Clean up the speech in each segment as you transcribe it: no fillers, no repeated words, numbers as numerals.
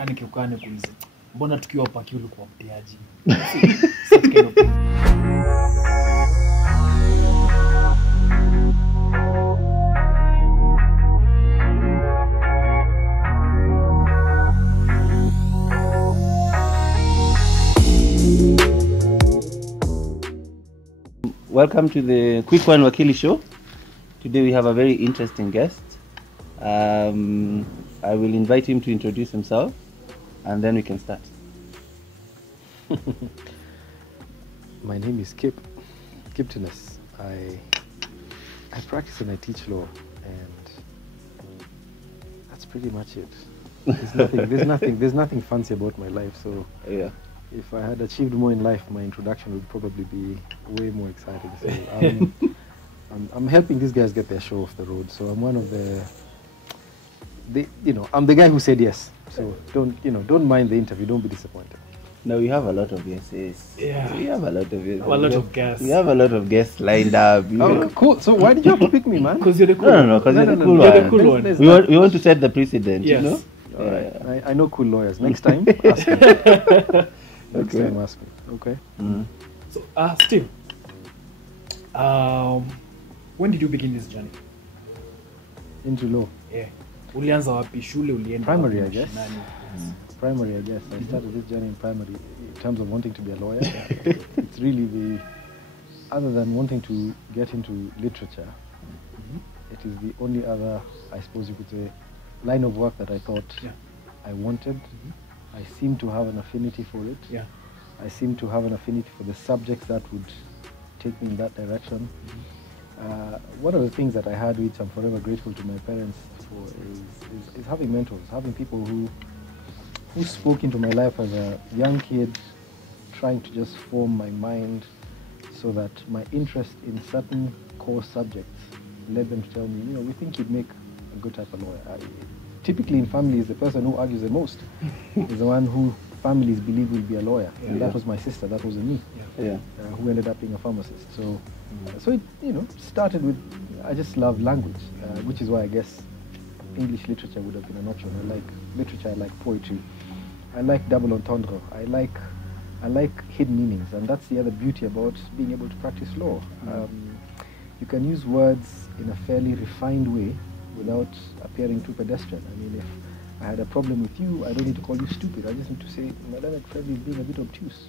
kani kiukane kuulize mbona tukiwa paki ulikuwa mtiaji. Such kind of thing. Welcome to the Quick One Wakili Show. Today we have a very interesting guest. I will invite him to introduce himself and then we can start. My name is Kiptinness. I practice and I teach law, and that's pretty much it. There's nothing fancy about my life. So Yeah. if I had achieved more in life, my introduction would probably be way more exciting. So I'm helping these guys get their show off the road. So I'm one of I'm the guy who said yes. So don't mind the interview. Don't be disappointed. No, we have a lot of yeses. Yeah. We have a lot of yeses. A lot of guests. We have a lot of guests lined up. Oh, cool. So why did you have to pick me, man? Because you're the cool. No, because you're the cool You're one. the cool one. We want to set the precedent, Yes. you know? All right. Yeah. I know cool lawyers. Next time, ask me. Next time, ask me. Okay. Mm. So, Steve, when did you begin this journey? Into law. Yeah. Ulianza wapi shule ulienda? Primary, wapi I guess. mashinani? Primary, I guess. I started this journey in primary in terms of wanting to be a lawyer. It's really other than wanting to get into literature, it is the only other, I suppose you could say, line of work that I thought I wanted. I seem to have an affinity for it. Yeah. I seem to have an affinity for the subjects that would take me in that direction. One of the things that I had, which I'm forever grateful to my parents for, is having mentors, having people who spoke into my life as a young kid, trying to just form my mind so that my interest in certain core subjects led them to tell me, we think you'd make a good type of lawyer. Typically in families, the person who argues the most is the one who families believe will be a lawyer. Yeah. And that was my sister, that wasn't me, who ended up being a pharmacist. So, so it started with, I just love language, which is why I guess English literature would have been an option. I like literature, I like poetry, I like double entendre, I like hidden meanings, and that's the other beauty about being able to practice law. You can use words in a fairly refined way without appearing too pedestrian. I mean, if I had a problem with you, I don't need to call you stupid. I just need to say, my learned friend is being a bit obtuse.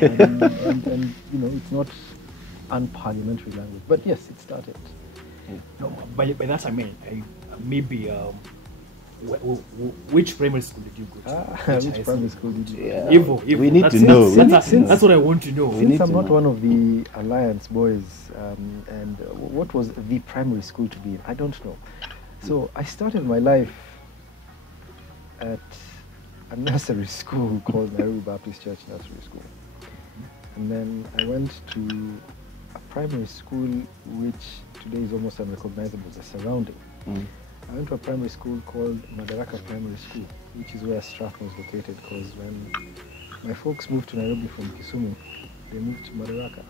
and it's not unparliamentary language. But yes, it started. Yeah. No, by that I mean, maybe which primary school did you go to? Which primary school did you go to? Evo. We need to know. That's what I want to know. Since I'm not one of the Alliance boys, and what was the primary school to be in? I don't know. So I started my life at a nursery school called Nairobi Baptist Church Nursery School. And then I went to a primary school which today is almost unrecognizable, the surrounding. I went to a primary school called Madaraka Primary School, which is where Strathmore was located, because when my folks moved to Nairobi from Kisumu, they moved to Madaraka.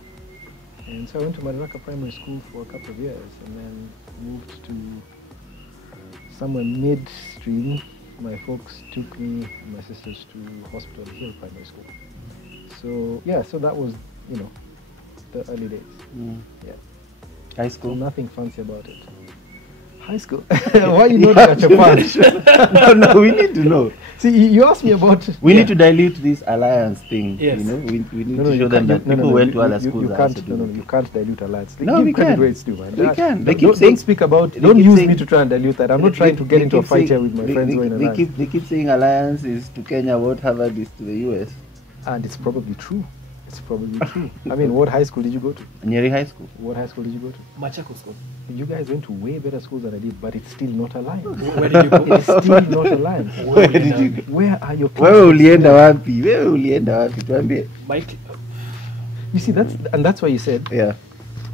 And so I went to Madaraka Primary School for a couple of years, and then moved to somewhere midstream. My folks took me and my sisters to Hospital Hill Primary School. So yeah, so that was, the early days. Yeah. High So school? nothing fancy about it. High school? Why are you not at your punch? No, we need to know. See, you asked me about... We need to dilute this alliance thing. Yes. We need to show them that people went to other schools. You can't dilute alliance. No, we can. Rates too, man. We can. They Don't speak about... Don't use me to try and dilute that. I'm not trying to get into a fight here with my friends who are in alliance. They keep saying alliance is to Kenya what Harvard is to the US. And it's probably true. It's probably true. I mean, what high school did you go to? Nyeri High School. What high school did you go to? Machako School. You guys went to way better schools than I did, but it's still not alliance. Where did you go? It's still not alliance. Where did you go? Where are your kids? Wewe ulienda wapi? Tuambie. Mike, You see, that's why you said Yeah.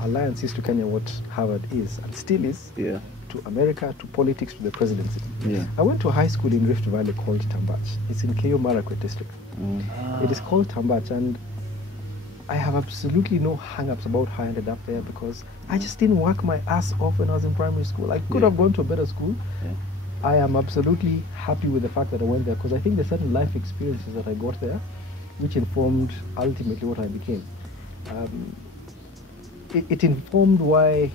alliance is to Kenya what Harvard is and still is Yeah. to America, to politics, to the presidency. Yeah. I went to a high school in Rift Valley called Tambach. It's in Keyo Marakwet district. It is called Tambach, and I have absolutely no hang-ups about how I ended up there because I just didn't work my ass off when I was in primary school. I could have gone to a better school, I am absolutely happy with the fact that I went there because I think there's certain life experiences that I got there which informed ultimately what I became. It informed why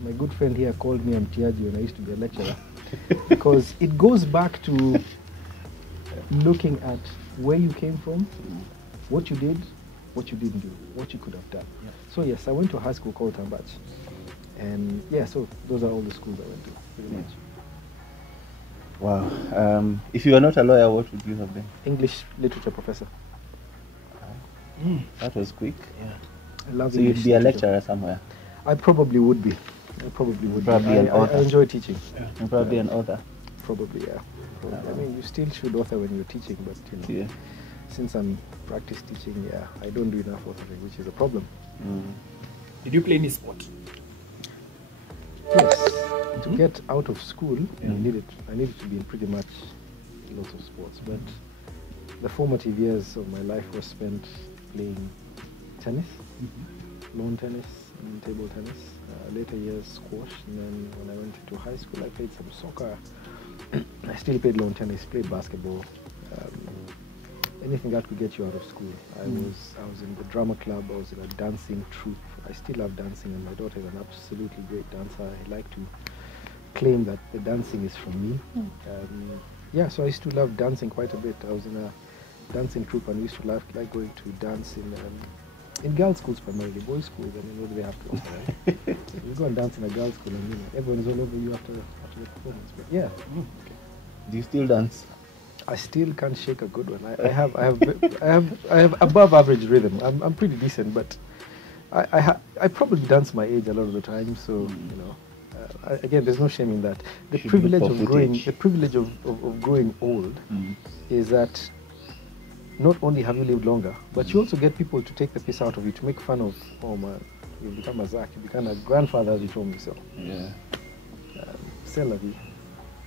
my good friend here called me Mtiaji when I used to be a lecturer because it goes back to looking at where you came from, what you did, what you didn't do, what you could have done. Yeah. So yes, I went to a high school called Tambach. And yeah, so those are all the schools I went to, pretty much. Wow. If you were not a lawyer, what would you have been? English literature professor. That was quick. Yeah. I love So English you'd be a literature. lecturer somewhere. I probably would be. I probably would Probably be. an I author. enjoy teaching. Yeah. And probably an author. Probably, yeah. Probably. I mean, you still should author when you're teaching, but you know, Yeah. since I'm practice teaching, yeah, I don't do enough authoring, which is a problem. Did you play any sport? Yes. To get out of school, Yeah. I needed to be in pretty much lots of sports, but the formative years of my life were spent playing tennis, lawn tennis, and table tennis. Later years, squash, and then when I went into high school, I played some soccer. I still played lawn tennis, played basketball. Anything that could get you out of school. I was in the drama club. I was in a dancing troupe. I still love dancing, and my daughter is an absolutely great dancer. I like to claim that the dancing is from me. Yeah, so I used to love dancing quite a bit. I was in a dancing troupe, and we used to like going to dance in girls' schools primarily, boys' schools. I mean, what do they have to offer, right? You go and dance in a girls' school, and everyone is all over you after the performance. But yeah, Do you still dance? I still can't shake a good one. I have above average rhythm. I'm pretty decent, but I probably dance my age a lot of the time. So you know, again, there's no shame in that. The Should privilege look for of growing, footage. the privilege of growing old, is that not only have you lived longer, but you also get people to take the piss out of you, to make fun of. Oh man, you become a Zach, you become a grandfather, as you told me so. Yeah. C'est la vie.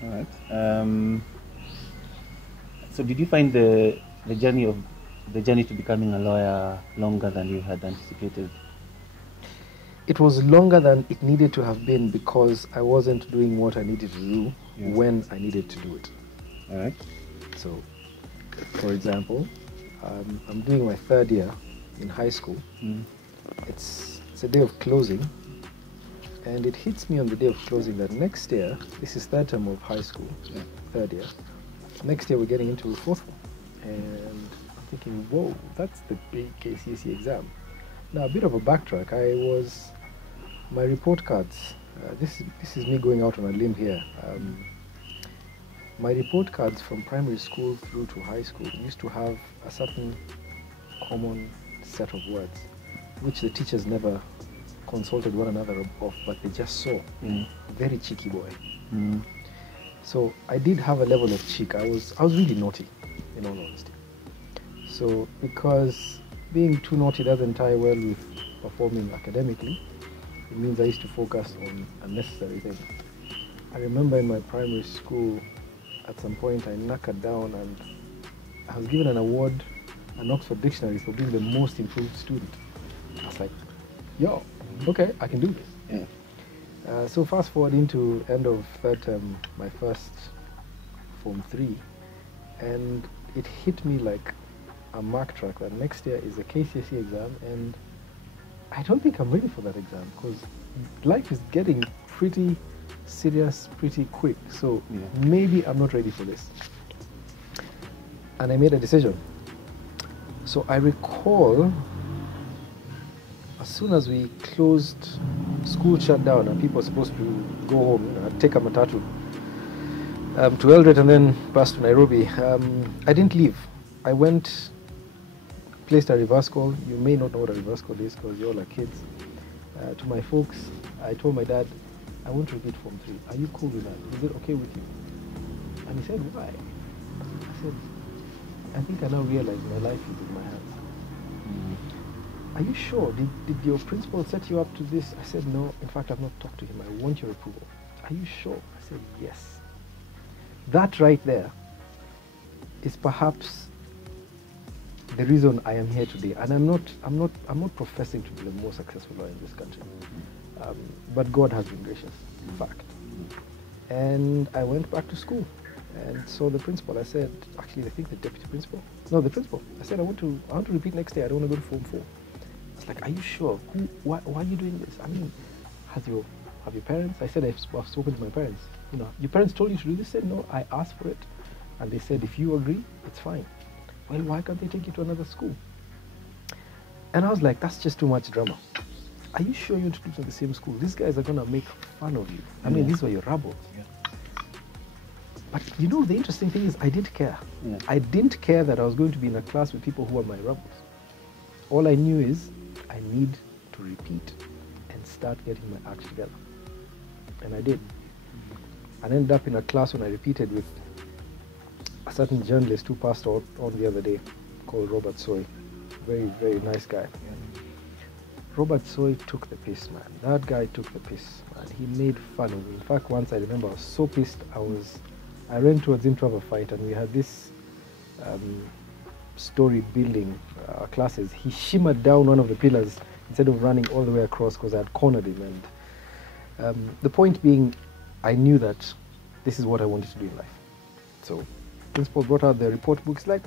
All right. So did you find the journey to becoming a lawyer longer than you had anticipated? It was longer than it needed to have been because I wasn't doing what I needed to do Yes. when I needed to do it. All right. So, for example, I'm doing my third year in high school. It's a day of closing, and it hits me on the day of closing that next year, this is third term of high school, third year. Next year we're getting into fourth one, and I'm thinking, whoa, that's the big KCSE exam. Now a bit of a backtrack. My report cards. This is me going out on a limb here. My report cards from primary school through to high school used to have a certain common set of words, which the teachers never consulted one another of, but they just saw. Very cheeky boy. So I did have a level of cheek. I was really naughty, in all honesty. So because being too naughty doesn't tie well with performing academically, it means I used to focus on unnecessary things. I remember in my primary school, at some point I knuckled down and I was given an award, an Oxford Dictionary, for being the most improved student. I was like, yo, okay, I can do this. Yeah. So fast forward into end of third term, my first Form 3, and it hit me like a mark track that next year is a KCSE exam, and I don't think I'm ready for that exam because life is getting pretty serious pretty quick. So maybe I'm not ready for this. And I made a decision. So I recall as soon as we closed, school shut down and people were supposed to go home, you know, I'd take a matatu to Eldoret and then pass to Nairobi. I didn't leave. I went, placed a reverse call. You may not know what a reverse call is because you all are kids. To my folks, I told my dad, I want to repeat Form 3. Are you cool with that? Is it okay with you? And he said, why? I said, I think I now realize my life is in my hands. Are you sure? Did your principal set you up to this? I said, no. In fact, I've not talked to him. I want your approval. Are you sure? I said, yes. That right there is perhaps the reason I am here today. And I'm not professing to be the most successful lawyer in this country. But God has been gracious, in fact. And I went back to school and saw the principal. I said, actually, I think the deputy principal. No, the principal. I said, I want to repeat next year. I don't want to go to Form 4. It's like, are you sure? Why are you doing this? I mean, have your parents? I said, I've spoken to my parents. You know, your parents told you to do this? I said, no, I asked for it. And they said, if you agree, it's fine. Well, why can't they take you to another school? And I was like, that's just too much drama. Are you sure you want to do it at the same school? These guys are going to make fun of you. I mean, these were your rebels. Yeah. But you know, the interesting thing is I didn't care. Yeah. I didn't care that I was going to be in a class with people who were my rebels. All I knew is I need to repeat and start getting my act together. And I did. I ended up in a class when I repeated with a certain journalist who passed on the other day called Robert Soy. Very, very nice guy. Robert Soy took the piss, man. That guy took the piss, man. He made fun of me. In fact, once I remember I was so pissed, I ran towards him to have a fight, and we had this story building classes. He shimmered down one of the pillars instead of running all the way across because I had cornered him. And the point being, I knew that this is what I wanted to do in life. So principal brought out the report books like,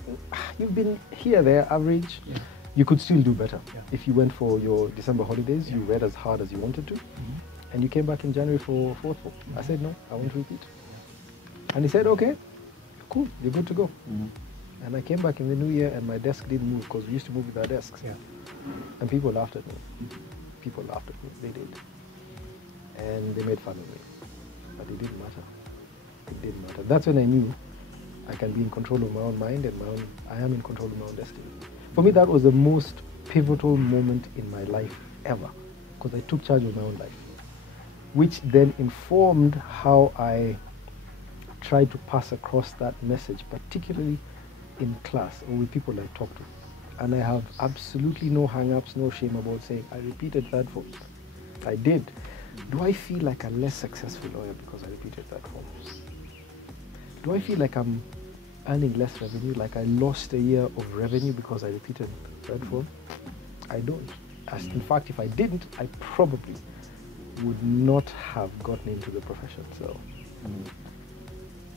you've been here, there, average. Yeah. You could still do better. Yeah. If you went for your December holidays, you read as hard as you wanted to, and you came back in January for fourth form. I said, no, I want to repeat. And he said, okay, cool, you're good to go. And I came back in the new year and my desk didn't move because we used to move with our desks. Yeah. And people laughed at me. People laughed at me, they did. And they made fun of me. But it didn't matter. It didn't matter. That's when I knew I can be in control of my own mind and I am in control of my own destiny. For me, that was the most pivotal moment in my life ever, because I took charge of my own life, which then informed how I tried to pass across that message, particularly in class or with people I talk to. And I have absolutely no hang-ups, no shame about saying, I repeated third form. I did. Do I feel like a less successful lawyer because I repeated third form? Do I feel like I'm earning less revenue, like I lost a year of revenue because I repeated third form? I don't. In fact, if I didn't, I probably would not have gotten into the profession. So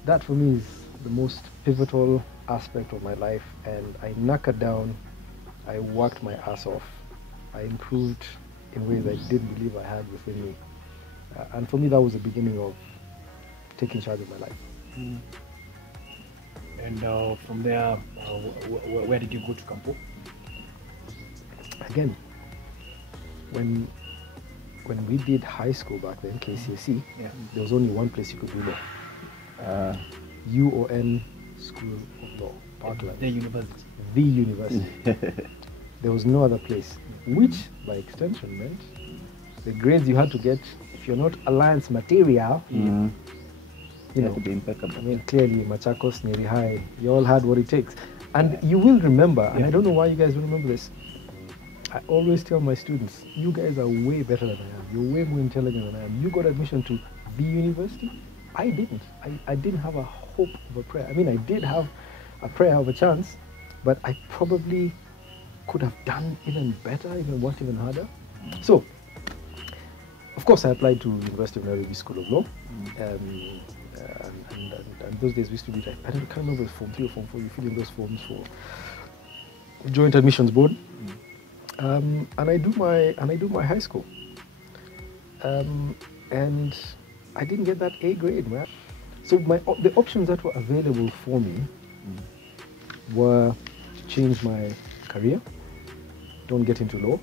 that for me is the most pivotal aspect of my life, and I knuckled down, I worked my ass off, I improved in ways I didn't believe I had within me. And for me, that was the beginning of taking charge of my life. And from there, where did you go to Campo? Again, when we did high school back then, KCSE, there was only one place you could do law. UON School of Law, Parkland. The university. The university. There was no other place, which by extension meant the grades you had to get, if you're not Alliance material, you know, to be impeccable. I mean, clearly, Machakos, Nyeri High, you all had what it takes. And you will remember, and I don't know why you guys don't remember this, I always tell my students, you guys are way better than I am. You're way more intelligent than I am. You got admission to the university. I didn't. I didn't have a hope of a prayer. I mean, I did have a prayer of a chance, but I probably could have done even better, even worked even harder. So, of course, I applied to University of Nairobi School of Law. And those days we used to be like, I can't remember if Form 3 or Form 4, you fill in those forms for Joint Admissions Board. And I do my high school. And I didn't get that A grade, man. So the options that were available for me were to change my career, don't get into law,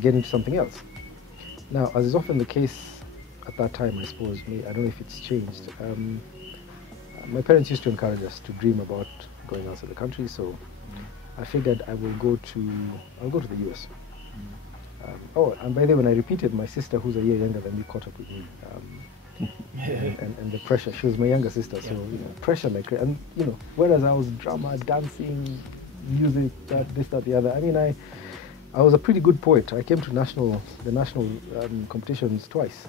get into something else. Now, as is often the case at that time, I suppose, I don't know if it's changed. My parents used to encourage us to dream about going outside the country, so I figured I'll go to the US. Oh, and by the way, when I repeated, my sister, who's a year younger than me, caught up with me. And the pressure, she was my younger sister, so pressure, and whereas I was drama, dancing, music, this, that, the other. I mean, I was a pretty good poet. I came to the national competitions twice.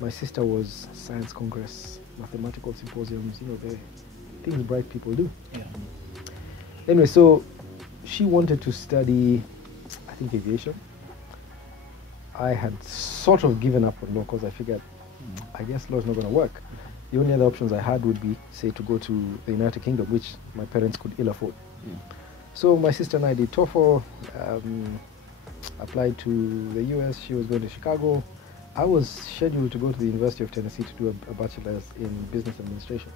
My sister was science congress, mathematical symposiums, the things bright people do. Anyway, so she wanted to study, I think, aviation. I had sort of given up on law because I figured I guess law is not going to work. The only other options I had would be, say, to go to the United Kingdom, which my parents could ill afford. So my sister and I did TOEFL, applied to the US. She was going to Chicago. I was scheduled to go to the University of Tennessee to do a bachelor's in business administration.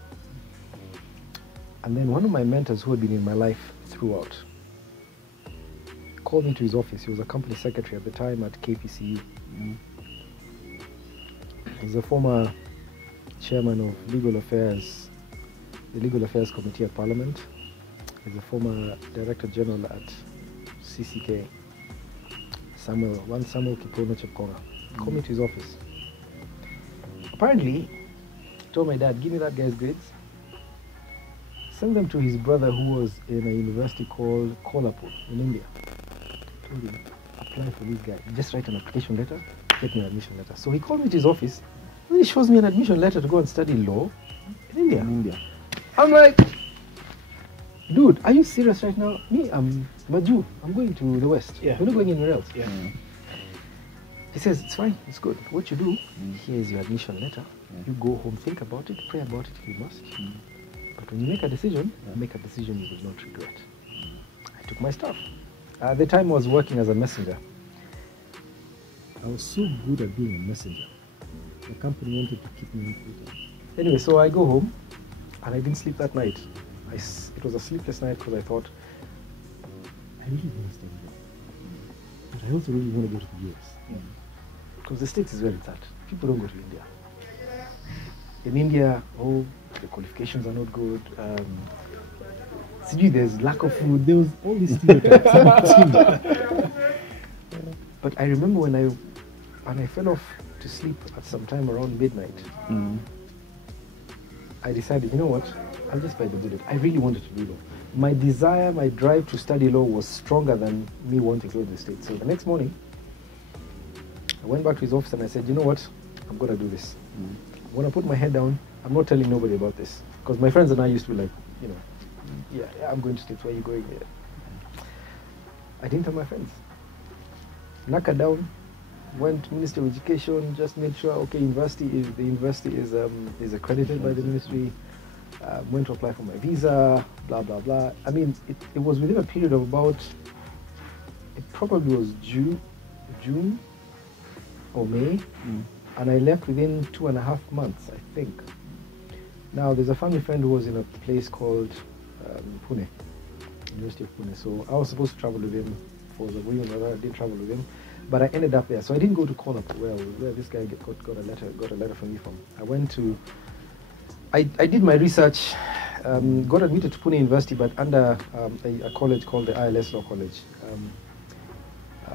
And then one of my mentors who had been in my life throughout called me to his office. He was a company secretary at the time at KPCU. He's a former chairman of Legal Affairs, the Legal Affairs Committee at Parliament. He's a former Director General at CCK. Samuel Kipono Chepkonga. Called me to his office. Apparently, he told my dad, give me that guy's grades. Send them to his brother who was in a university called Kolhapur in India. Told him, apply for this guy. Just write an application letter, get me an admission letter. So he called me to his office, and he shows me an admission letter to go and study law in India. I'm like, dude, are you serious right now? Me, I'm a Jew. I'm going to the West. Yeah. We're not going anywhere else. Yeah. He says, it's fine, it's good. What you do, here's your admission letter. You go home, think about it, pray about it if you must. But when you make a decision you will not regret. I took my stuff. At the time I was working as a messenger. I was so good at being a messenger. The company wanted to keep me on full time. Anyway, so I go home and I didn't sleep that night. It was a sleepless night because I thought, I really want to stay here. But I also really want to go to the US. Because the States is where it's at. People don't go to India. In India, the qualifications are not good. There's lack of food. There was all these stereotypes. But I remember when I fell off to sleep at some time around midnight, I decided, you know what? I'll just bite the bullet. I really wanted to do law. My desire, my drive to study law was stronger than me wanting to go to the States. So the next morning, I went back to his office and I said, you know what? I'm going to do this. I'm going to put my head down. I'm not telling nobody about this. Because my friends and I used to be like, yeah, I'm going to States. Where are you going there? I didn't tell my friends. Knackered down, went to Ministry of Education, just made sure, okay, the university is accredited by the ministry. Went to apply for my visa, blah, blah, blah. I mean, it was within a period of about, it probably was June or May, and I left within 2.5 months, I think. Now, there's a family friend who was in a place called Pune, University of Pune. So I was supposed to travel with him for the week, and I did travel with him, but I ended up there. So I didn't go to Kolhapur, where this guy got a letter from me from. I went to, I did my research, got admitted to Pune University, but under a college called the ILS Law College.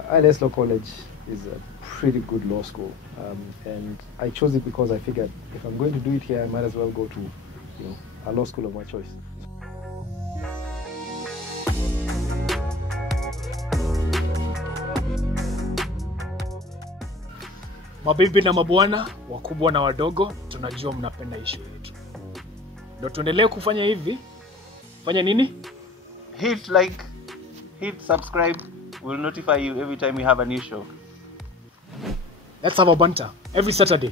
ILS Law College is a pretty good law school, and I chose it because I figured if I'm going to do it here, I might as well go to a law school of my choice. Mabibi na mabwana, wakubwa na wadogo, tunajua mnapenda issue yetu. Ndio tuendelee kufanya hivi. Fanya nini? Hit like, hit subscribe. We'll notify you every time we have a new show. Let's have a banter every Saturday.